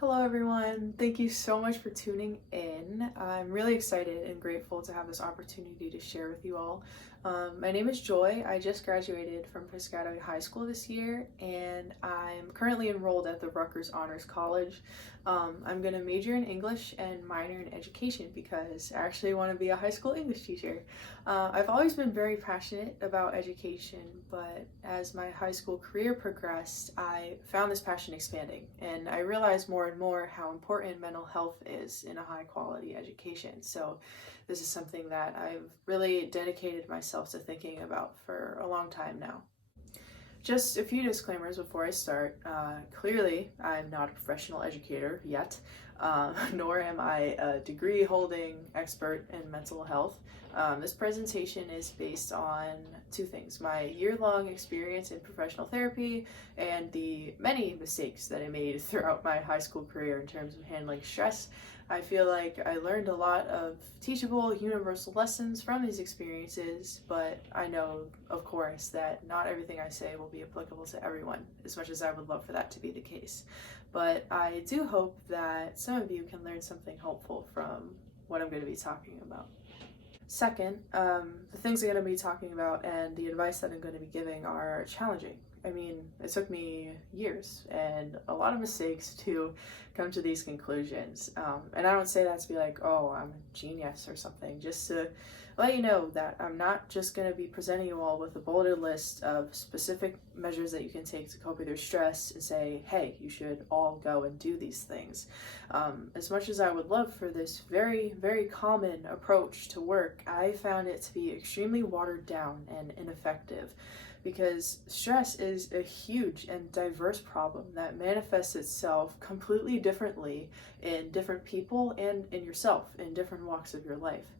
Hello everyone, thank you so much for tuning in. I'm really excited and grateful to have this opportunity to share with you all. My name is Joy. I just graduated from Piscataway High School this year and I'm currently enrolled at the Rutgers Honors College. I'm going to major in English and minor in education because I actually want to be a high school English teacher. I've always been very passionate about education, but as my high school career progressed, I found this passion expanding and I realized more and more how important mental health is in a high quality education. So this is something that I've really dedicated myself to thinking about for a long time now. Just a few disclaimers before I start. Clearly, I'm not a professional educator yet, nor am I a degree holding expert in mental health. This presentation is based on two things: my year-long experience in professional therapy and the many mistakes that I made throughout my high school career in terms of handling stress. I feel like I learned a lot of teachable, universal lessons from these experiences, but I know, of course, that not everything I say will be applicable to everyone, as much as I would love for that to be the case. But I do hope that some of you can learn something helpful from what I'm going to be talking about. Second, the things I'm going to be talking about and the advice that I'm going to be giving are challenging. I mean, it took me years and a lot of mistakes to come to these conclusions. And I don't say that to be like, oh, I'm a genius or something, just to let you know that I'm not just going to be presenting you all with a bulleted list of specific measures that you can take to cope with your stress and say, hey, you should all go and do these things. As much as I would love for this very, very common approach to work, I found it to be extremely watered down and ineffective, because stress is a huge and diverse problem that manifests itself completely differently in different people and in yourself in different walks of your life.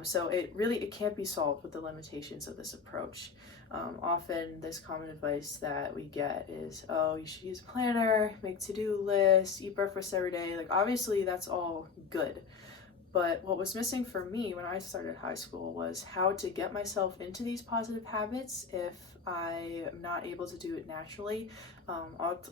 So it can't be solved with the limitations of this approach. Often this common advice that we get is, oh, you should use a planner, make to-do lists, eat breakfast every day. Like, obviously that's all good. But what was missing for me when I started high school was how to get myself into these positive habits if I am not able to do it naturally.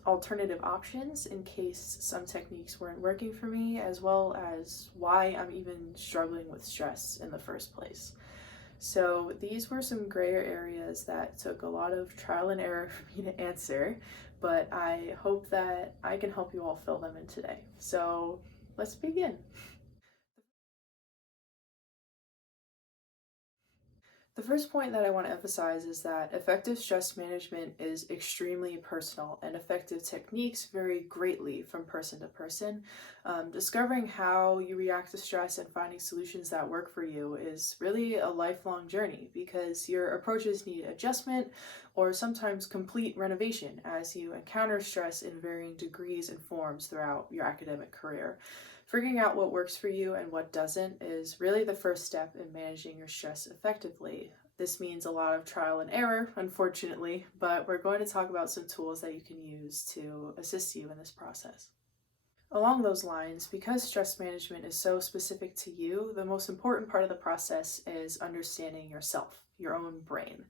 Alternative options in case some techniques weren't working for me, as well as why I'm even struggling with stress in the first place. So these were some grayer areas that took a lot of trial and error for me to answer, but I hope that I can help you all fill them in today. So let's begin. The first point that I want to emphasize is that effective stress management is extremely personal, and effective techniques vary greatly from person to person. Discovering how you react to stress and finding solutions that work for you is really a lifelong journey, because your approaches need adjustment or sometimes complete renovation as you encounter stress in varying degrees and forms throughout your academic career. Figuring out what works for you and what doesn't is really the first step in managing your stress effectively. This means a lot of trial and error, unfortunately, but we're going to talk about some tools that you can use to assist you in this process. Along those lines, because stress management is so specific to you, the most important part of the process is understanding yourself, your own brain.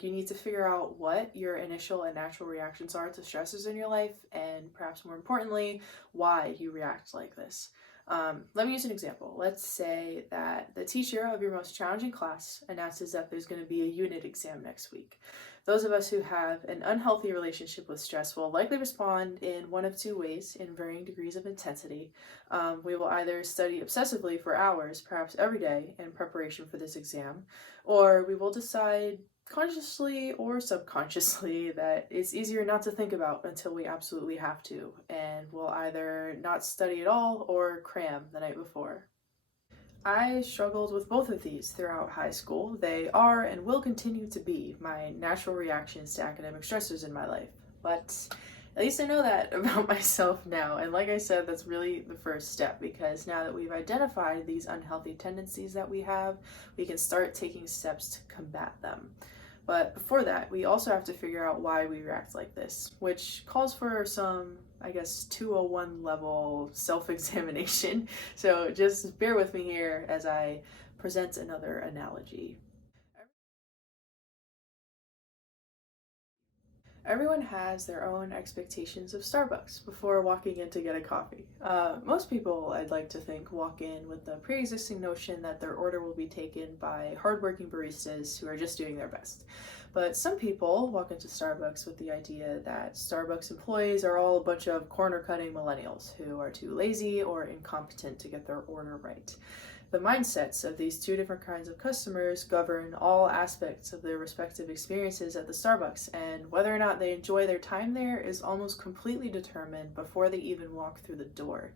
You need to figure out what your initial and natural reactions are to stressors in your life, and perhaps more importantly, why you react like this. Let me use an example. Let's say that the teacher of your most challenging class announces that there's going to be a unit exam next week. Those of us who have an unhealthy relationship with stress will likely respond in one of two ways in varying degrees of intensity. We will either study obsessively for hours, perhaps every day, in preparation for this exam, or we will decide consciously or subconsciously that it's easier not to think about until we absolutely have to, and we'll either not study at all or cram the night before. I struggled with both of these throughout high school. They are and will continue to be my natural reactions to academic stressors in my life. But at least I know that about myself now. And like I said, that's really the first step, because now that we've identified these unhealthy tendencies that we have, we can start taking steps to combat them. But before that, we also have to figure out why we react like this, which calls for some, I guess, 201 level self-examination. So just bear with me here as I present another analogy. Everyone has their own expectations of Starbucks before walking in to get a coffee. Most people, I'd like to think, walk in with the pre-existing notion that their order will be taken by hardworking baristas who are just doing their best. But some people walk into Starbucks with the idea that Starbucks employees are all a bunch of corner-cutting millennials who are too lazy or incompetent to get their order right. The mindsets of these two different kinds of customers govern all aspects of their respective experiences at the Starbucks, and whether or not they enjoy their time there is almost completely determined before they even walk through the door.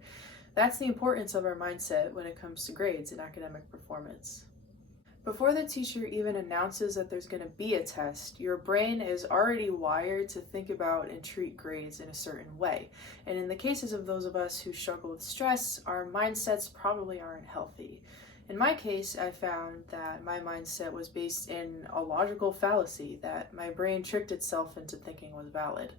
That's the importance of our mindset when it comes to grades and academic performance. Before the teacher even announces that there's going to be a test, your brain is already wired to think about and treat grades in a certain way. And in the cases of those of us who struggle with stress, our mindsets probably aren't healthy. In my case, I found that my mindset was based in a logical fallacy that my brain tricked itself into thinking was valid.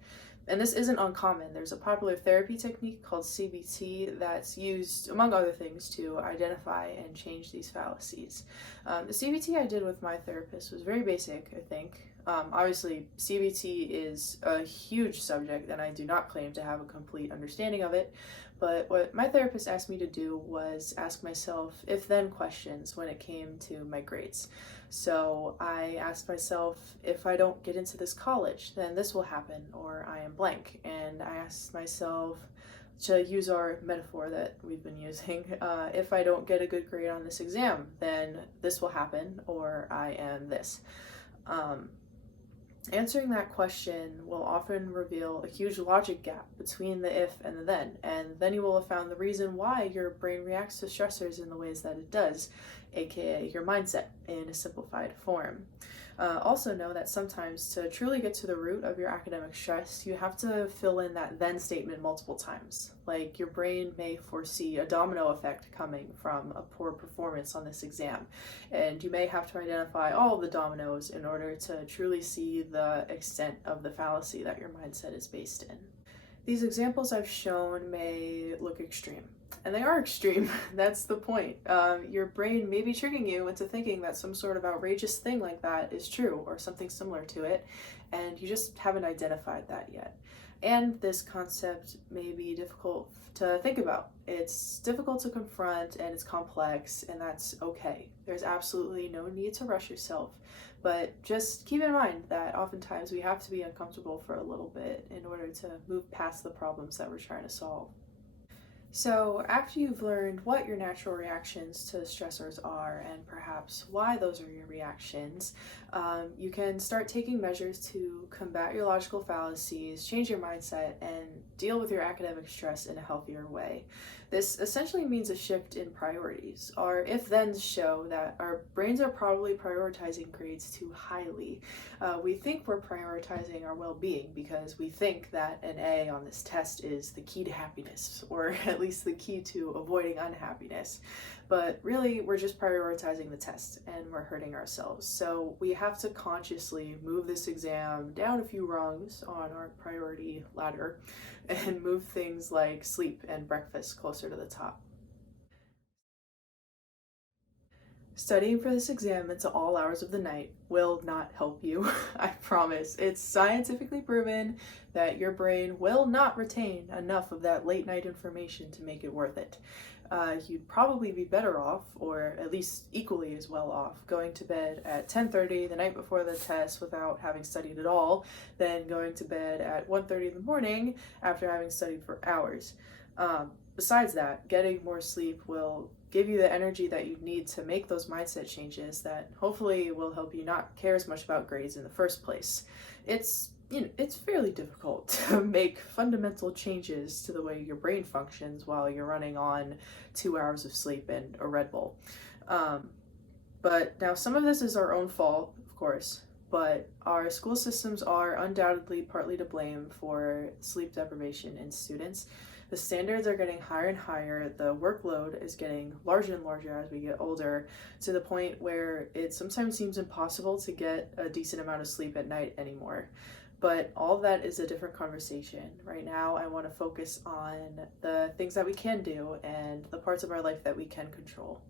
And this isn't uncommon. There's a popular therapy technique called CBT that's used, among other things, to identify and change these fallacies. The CBT I did with my therapist was very basic, I think. Obviously, CBT is a huge subject, and I do not claim to have a complete understanding of it. But what my therapist asked me to do was ask myself if-then questions when it came to my grades. So I asked myself, if I don't get into this college, then this will happen, or I am blank. And I asked myself, to use our metaphor that we've been using, if I don't get a good grade on this exam, then this will happen, or I am this. Answering that question will often reveal a huge logic gap between the if and the then, and then you will have found the reason why your brain reacts to stressors in the ways that it does, aka your mindset in a simplified form. Also know that sometimes to truly get to the root of your academic stress, you have to fill in that then statement multiple times. Like your brain may foresee a domino effect coming from a poor performance on this exam, and you may have to identify all the dominoes in order to truly see the extent of the fallacy that your mindset is based in. These examples I've shown may look extreme, and they are extreme. That's the point. Your brain may be tricking you into thinking that some sort of outrageous thing like that is true or something similar to it, and you just haven't identified that yet. And this concept may be difficult to think about. It's difficult to confront and it's complex, and that's okay. There's absolutely no need to rush yourself, but just keep in mind that oftentimes we have to be uncomfortable for a little bit in order to move past the problems that we're trying to solve. So, after you've learned what your natural reactions to stressors are and perhaps why those are your reactions, you can start taking measures to combat your logical fallacies, change your mindset, and deal with your academic stress in a healthier way. This essentially means a shift in priorities. Our if-thens show that our brains are probably prioritizing grades too highly. We think we're prioritizing our well-being because we think that an A on this test is the key to happiness, or at least the key to avoiding unhappiness. But really, we're just prioritizing the test and we're hurting ourselves. So we have to consciously move this exam down a few rungs on our priority ladder and move things like sleep and breakfast closer to the top. Studying for this exam into all hours of the night will not help you, I promise. It's scientifically proven that your brain will not retain enough of that late night information to make it worth it. You'd probably be better off, or at least equally as well off, going to bed at 10:30 the night before the test without having studied at all, than going to bed at 1:30 in the morning after having studied for hours. Besides that, getting more sleep will give you the energy that you need to make those mindset changes that hopefully will help you not care as much about grades in the first place. It's fairly difficult to make fundamental changes to the way your brain functions while you're running on 2 hours of sleep and a Red Bull. But now some of this is our own fault, of course, but our school systems are undoubtedly partly to blame for sleep deprivation in students. The standards are getting higher and higher, the workload is getting larger and larger as we get older, to the point where it sometimes seems impossible to get a decent amount of sleep at night anymore. But all of that is a different conversation. Right now, I want to focus on the things that we can do and the parts of our life that we can control.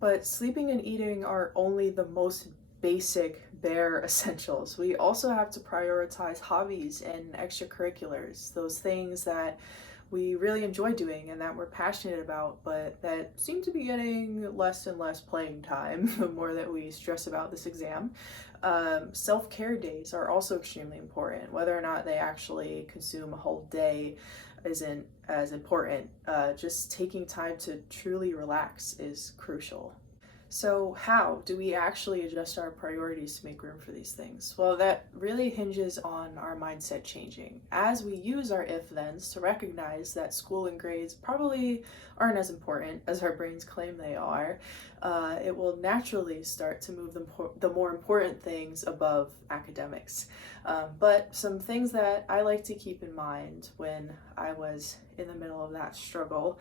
But sleeping and eating are only the most basic, bare essentials. We also have to prioritize hobbies and extracurriculars, those things that we really enjoy doing and that we're passionate about, but that seem to be getting less and less playing time the more that we stress about this exam. Self-care days are also extremely important. Whether or not they actually consume a whole day isn't as important. Just taking time to truly relax is crucial. So, how do we actually adjust our priorities to make room for these things? Well, that really hinges on our mindset changing. As we use our if thens to recognize that school and grades probably aren't as important as our brains claim they are, it will naturally start to move the more important things above academics. But some things that I like to keep in mind when I was in the middle of that struggle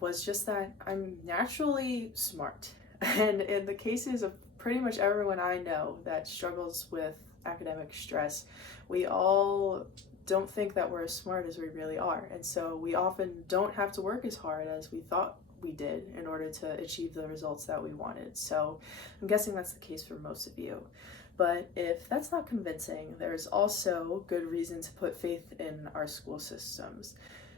was just that I'm naturally smart. And in the cases of pretty much everyone I know that struggles with academic stress, we all don't think that we're as smart as we really are. And so we often don't have to work as hard as we thought we did in order to achieve the results that we wanted. So I'm guessing that's the case for most of you. But if that's not convincing, there's also good reason to put faith in our school systems.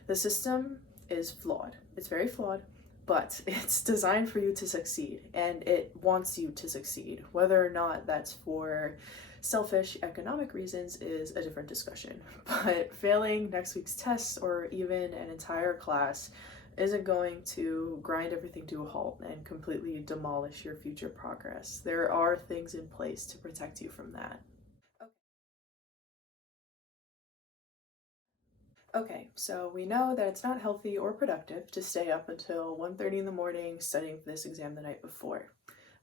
The system is flawed. It's very flawed, but it's designed for you to succeed, and it wants you to succeed. Whether or not that's for selfish economic reasons is a different discussion. But failing next week's tests or even an entire class isn't going to grind everything to a halt and completely demolish your future progress. There are things in place to protect you from that. Okay, so we know that it's not healthy or productive to stay up until 1:30 in the morning studying for this exam the night before.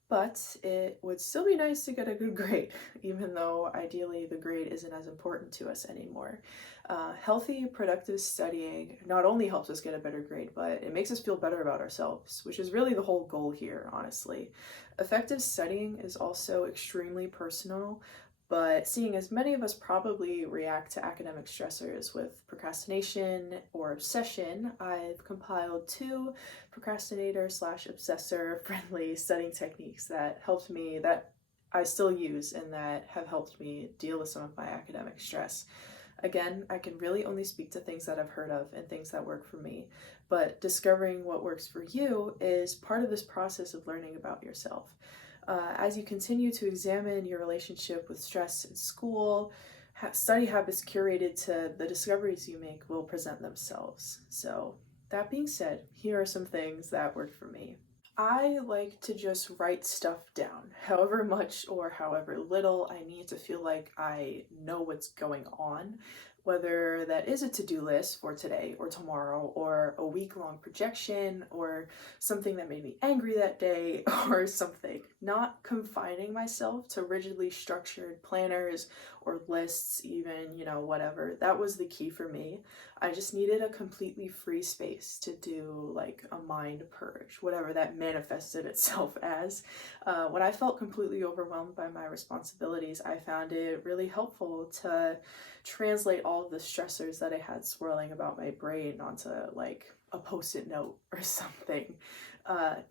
But it would still be nice to get a good grade, even though ideally the grade isn't as important to us anymore. Healthy, productive studying not only helps us get a better grade, but it makes us feel better about ourselves, which is really the whole goal here, honestly. Effective studying is also extremely personal, but seeing as many of us probably react to academic stressors with procrastination or obsession, I've compiled two procrastinator slash obsessor friendly studying techniques that helped me, that I still use, and that have helped me deal with some of my academic stress. Again, I can really only speak to things that I've heard of and things that work for me, but discovering what works for you is part of this process of learning about yourself. As you continue to examine your relationship with stress in school, study habits curated to the discoveries you make will present themselves. So, that being said, here are some things that worked for me. I like to just write stuff down, however much or however little I need to feel like I know what's going on, whether that is a to-do list for today or tomorrow, or a week-long projection, or something that made me angry that day, or something. Not confining myself to rigidly structured planners or lists, even, whatever. That was the key for me. I just needed a completely free space to do like a mind purge, whatever that manifested itself as. When I felt completely overwhelmed by my responsibilities, I found it really helpful to translate all of the stressors that I had swirling about my brain onto like a post-it note or something.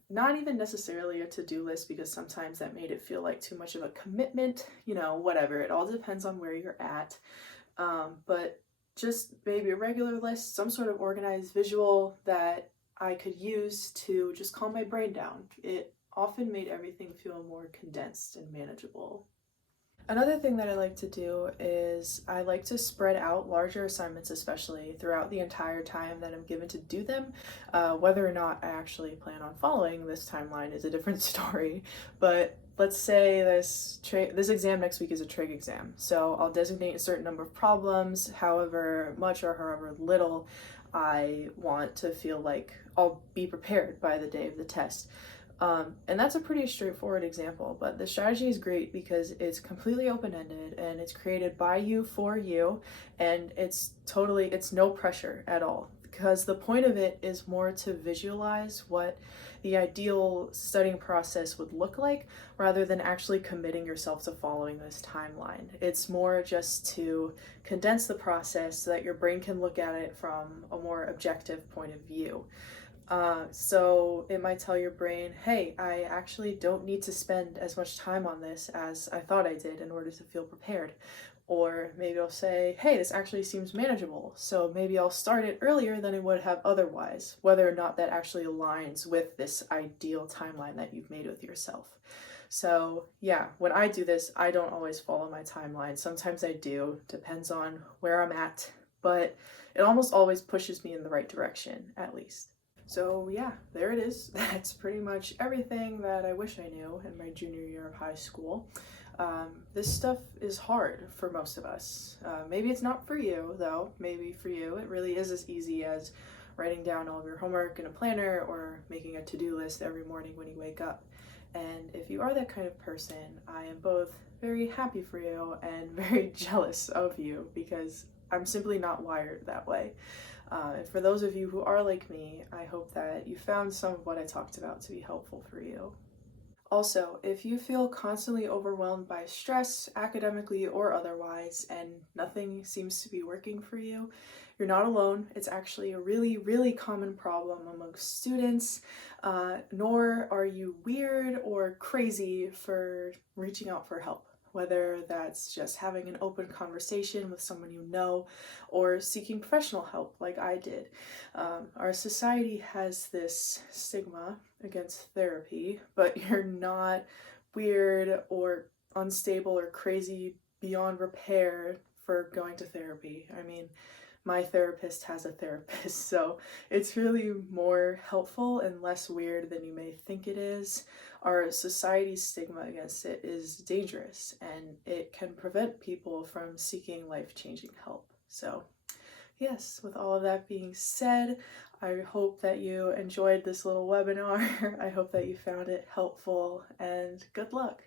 Not even necessarily a to-do list, because sometimes that made it feel like too much of a commitment, whatever. It all depends on where you're at. But just maybe a regular list, some sort of organized visual that I could use to just calm my brain down. It often made everything feel more condensed and manageable. Another thing that I like to do is I like to spread out larger assignments, especially throughout the entire time that I'm given to do them. Whether or not I actually plan on following this timeline is a different story, but let's say this exam next week is a trig exam, so I'll designate a certain number of problems, however much or however little I want to feel like I'll be prepared by the day of the test. And that's a pretty straightforward example, but the strategy is great because it's completely open-ended and it's created by you for you, and it's no pressure at all, because the point of it is more to visualize what the ideal studying process would look like rather than actually committing yourself to following this timeline. It's more just to condense the process so that your brain can look at it from a more objective point of view. So it might tell your brain, hey, I actually don't need to spend as much time on this as I thought I did in order to feel prepared. Or maybe I'll say, hey, this actually seems manageable, so maybe I'll start it earlier than it would have otherwise, whether or not that actually aligns with this ideal timeline that you've made with yourself. So yeah, when I do this, I don't always follow my timeline. Sometimes I do, depends on where I'm at, but it almost always pushes me in the right direction, at least. So yeah, there it is. That's pretty much everything that I wish I knew in my junior year of high school. This stuff is hard for most of us. Maybe it's not for you, though. Maybe for you it really is as easy as writing down all of your homework in a planner or making a to-do list every morning when you wake up. And if you are that kind of person, I am both very happy for you and very jealous of you because I'm simply not wired that way. And for those of you who are like me, I hope that you found some of what I talked about to be helpful for you. Also, if you feel constantly overwhelmed by stress, academically or otherwise, and nothing seems to be working for you, you're not alone. It's actually a really, really common problem amongst students, nor are you weird or crazy for reaching out for help. Whether that's just having an open conversation with someone you know or seeking professional help like I did. Our society has this stigma against therapy, but you're not weird or unstable or crazy beyond repair for going to therapy. I mean, my therapist has a therapist, so it's really more helpful and less weird than you may think it is. Our society's stigma against it is dangerous and it can prevent people from seeking life-changing help. So yes, with all of that being said, I hope that you enjoyed this little webinar. I hope that you found it helpful, and good luck.